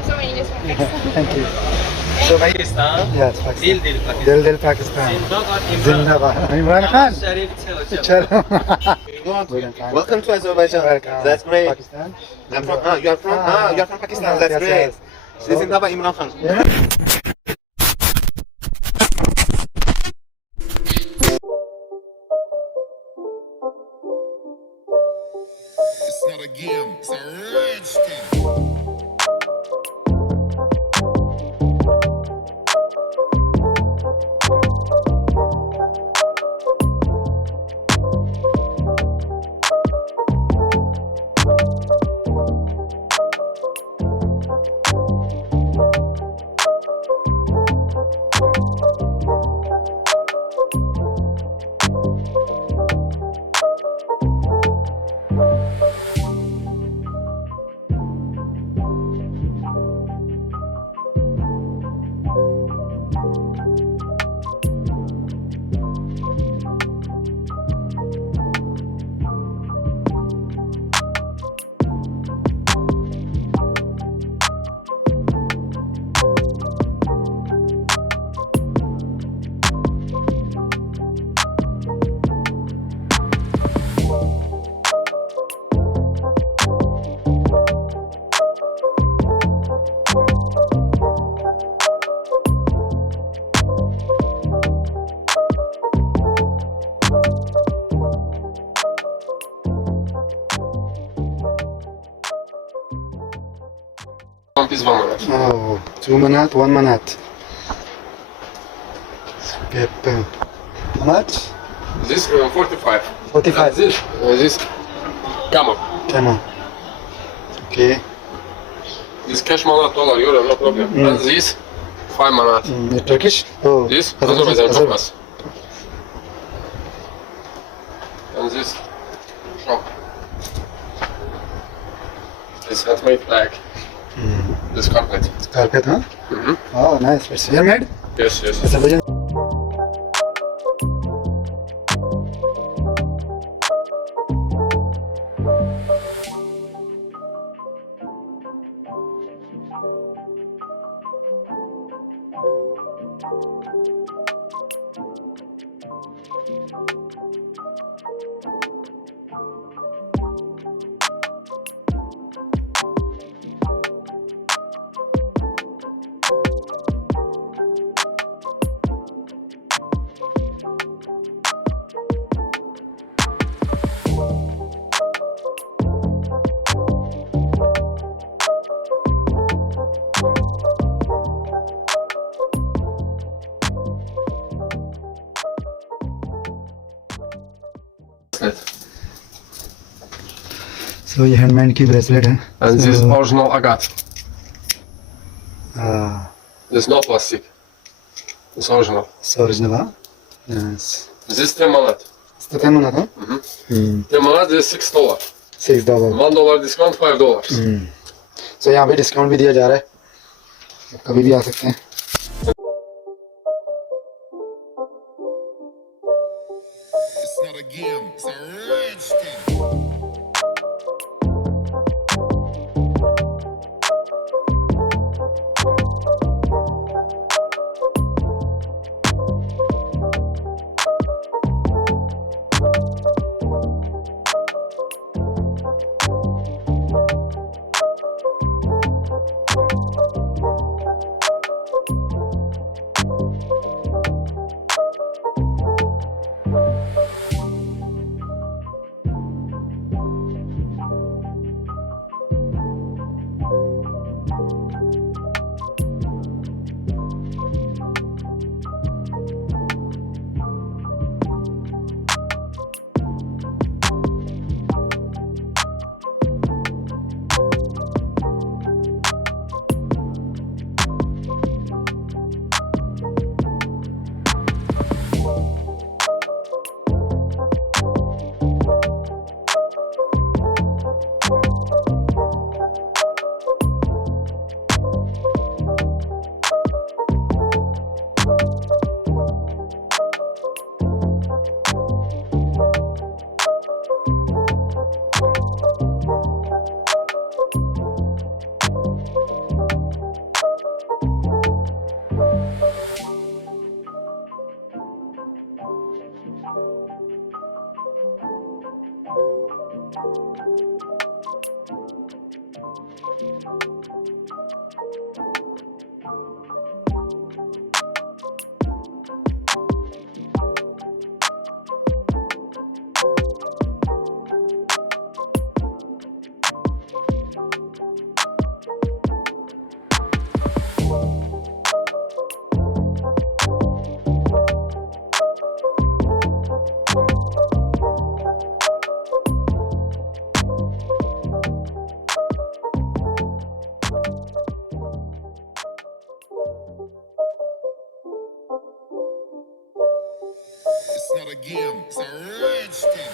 have so many years from Pakistan. Thank you. So भाई yes Pakistan. दिल दिल Pakistan. Zindabad. Imran Khan. Chalo. Welcome to Azerbaijan. Welcome. That's great. Pakistan. I'm from. You are from. You are from Pakistan. That's Yes, great. yes. Zindabad Imran Khan. Yeah. It's not a game, it's a rich thing. Is 1 minute. Oh, 2 manat, 1 manat. Pepper. How much? This 45. 45. This come on. Come on. Okay. This cash manat dollar euro no problem. And this 5 manat. Turkish? Oh. This Azerbaijan takas. And this shop. This handmade flag. This carpet. Carpet, huh? Oh, nice. It's handmade? Yes, yes. Azerbaijan. So ये handmade की bracelet है. And this original agate. Ah, This no plastic. It's original. it's original, huh? Yes. This 10 manat. इसका क्या मना था? 10 manat is $6. $6. $1 discount, $5. So यहाँ पे discount भी दिया जा रहा है. आप कभी भी आ सकते हैं. It's not a game, it's a rich thing. game. It's a rich thing.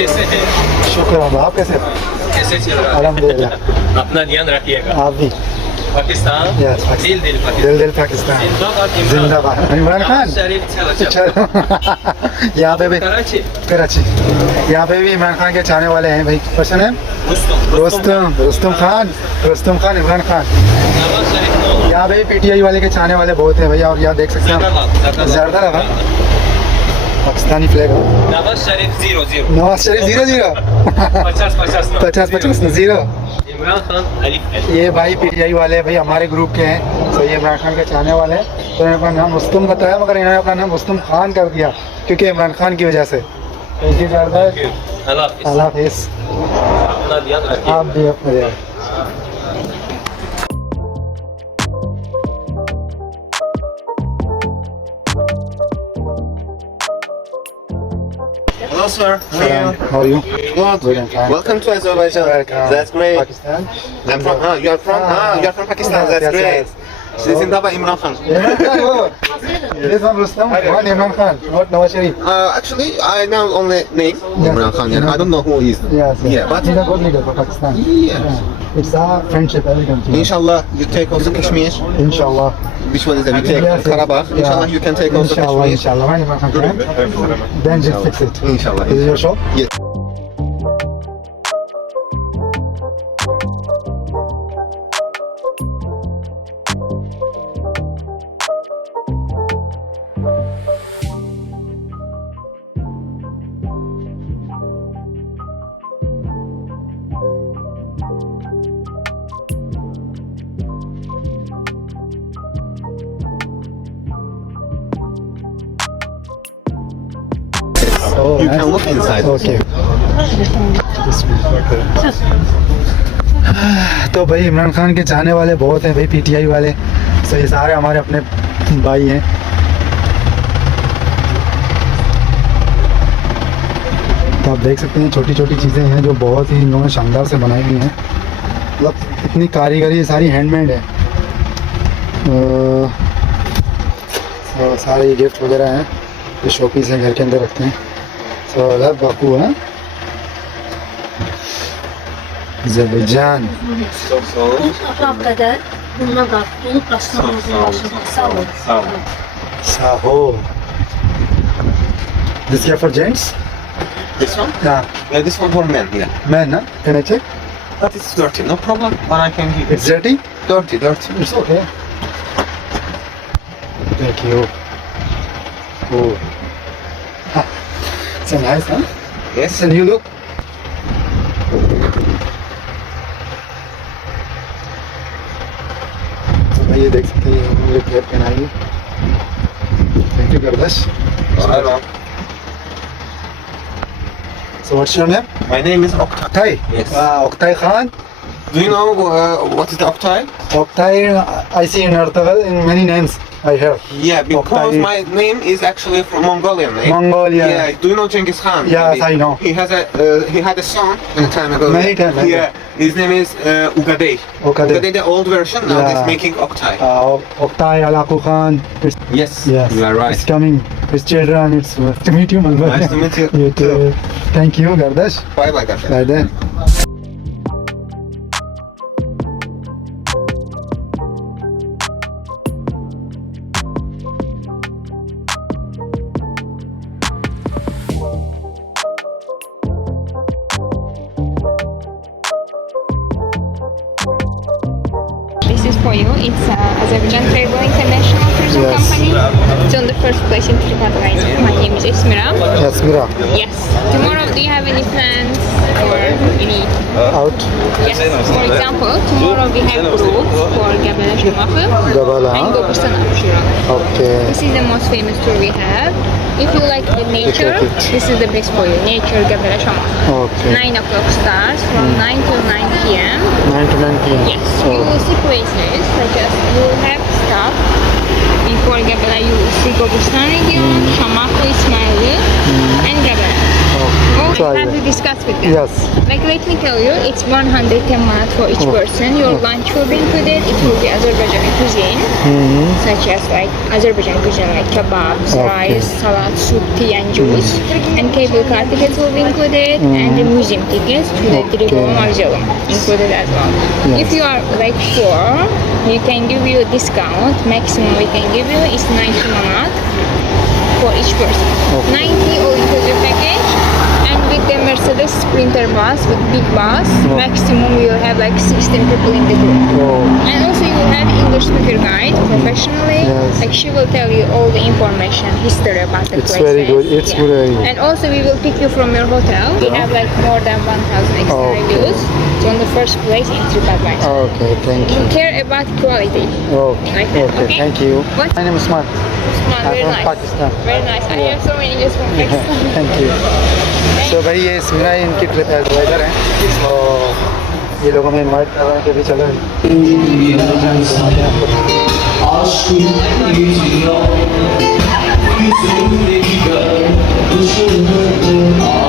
कैसे हैं? शुक्र अल्लाह, आप कैसे हैं? कैसे चल रहा है? अल्हम्दुलिल्लाह। अपना ध्यान रखिएगा। आप भी। Pakistan Yes, Pakistan. दिल दिल पाकिस्तान दिल दिल पाकिस्तान जिंदाबाद जिंदाबाद। इमरान खान शरीफ अच्छा यहाँ पे भी कराची कराची, यहाँ पे भी इमरान खान के चाहने वाले हैं भाई। क्वेश्चन है रुस्तम खान इमरान खान। नवाज शरीफ नो यहाँ पे भी पीटीआई वाले के चाहने वाले बहुत हैं भैया। और यहाँ देख सकते हैं ज़्यादा लगा पाकिस्तानी फ्लैग। नवाज शरीफ 0-0 नवाज शरीफ 0-0 50-50 0। इमरान खान अलिफ ये भाई पीटीआई वाले भाई हमारे ग्रुप के हैं, तो ये इमरान खान के चाहने वाले हैं। तो इन्होंने अपना नाम रुस्तम बताया, मगर इन्होंने अपना नाम रुस्तम खान कर दिया क्योंकि इमरान खान की वजह से। थैंक यू अल्लाह हाफिज़। अपना ध्यान रखिए। आप भी अपना ध्यान। Hello, sir. How are you? Good. Good and fine. Welcome to Azerbaijan. Welcome. That's great. Pakistan. I'm from. You are from. You are from Pakistan. That's Yes, great. yes. Zindabad Imran Khan. Imran Khan, oh. This one Rustam, one Imran Khan, not Nawaz Sharif. Actually, I now only name Imran Khan. I don't know who he is. Yes, yes. Yeah, but he's a good leader for Pakistan. yeah. It's a friendship, every country. Inshallah, you take also Kashmir. Inshallah. Which one is that? You take Yes, yes. Karabakh. Inshallah, you can take also Inshallah, Kashmir. inshallah. When Imran Khan can, then just fix it. Inshallah. Is it your show? Yes. Oh, You nice. can look inside. Okay. तो भाई इमरान खान के चाहने वाले बहुत हैं भाई, PTI वाले। तो ये सारे हमारे अपने भाई हैं। तो आप देख सकते हैं छोटी छोटी चीज़ें हैं जो बहुत ही इन लोगों ने शानदार से बनाई हुई हैं। मतलब इतनी कारीगरी, सारी हैंडमेड है। तो सारे ये गिफ्ट वगैरह हैं, ये शोपीस हैं, घर के अंदर रखते हैं। तो बाकू है Azerbaijan. Saho. This here for gents? This one? Yeah. Yeah, this one for men. Yeah. Man, huh? Can I check? But it's dirty. No problem. But I can give it. It's dirty? Dirty, dirty. It's okay. Thank you. Oh. Ah, it's a nice, huh? Yes. It's a new look. तो भाई ये देख सकते हैं, मुझे cap पहनाई। Thank you, Gardash. So what's your name? My name is Oktay. Oktay. Yes. Oktay Khan. Do you know what is the Oktay? Oktay, I see in Ertugrul in many names I heard. Yeah, because Oktay. my name is actually from Mongolian name. Mongolia. Yeah. Do you know Genghis Khan? Yes, Maybe. I know. He had a son a time ago. Many times, I Yeah. His name is Ugadei. Ugadei. the old version. Now Yeah. it's making Oktay. Oktay Alaku Khan. Yes. Yes, You are right. It's coming. His children. It's to meet you, Mongol. Nice to meet you. You too. Thank you, Gardash. Bye bye, guys. Right there. This is for you. It's Azerbaijan Travel International Tourism Yes. Company. It's on the first place in TripAdvisor. My name is Ismira. Yes, Mira. Yes. Tomorrow, do you have any plans or any? Out. Yes. For example, tomorrow we have group for Gabela Shumafu Gabala. and Gobustan Abshira. Okay. This is the most famous tour we have. If you like the nature, Take it. this is the best for you. Nature Gabela Shumafu. Okay. 9 o'clock starts from 9 to 9 p.m. 9 to 9 p.m. Yes, you Oh. will see places such as you will have stuff. Before Gabela, you will see Gobustan region, Shamaklı, İsmaili, and Gabela. Okay. All So have to discuss with them. Yes. Like let me tell you, it's 110 manat for each person. Your lunch will be included. It will be Azerbaijani cuisine, such as like Azerbaijani cuisine like kebabs, rice, salad, soup, tea, and juice. And cable car tickets will be included, and the museum tickets to the Tribal Mausoleum included as well. If you are like poor, we can give you a discount. Maximum we can give you is 90 manat for each person. 90 all inclusive package. And with the Mercedes Sprinter bus, with big bus, maximum you will have like 16 people in the group. And also you will have English speaker guide professionally. Like she will tell you all the information, history about the It's places. very good. It's good, very good. And also we will pick you from your hotel. We have like more than 1,000 extra reviews. It's on the first place in TripAdvisor. Okay, thank you. We care about quality. Okay, Like that, okay, okay? thank you. What? My name is Usman. Usman, very from nice. Pakistan. Very nice. I have so many just from Pakistan. Thank you so भाई ये स्मिना इनकी trip adviser हैं तो ये लोगों में invite कर रहे हैं कि भी चलो Aşkın yüzündeki gül, kuşun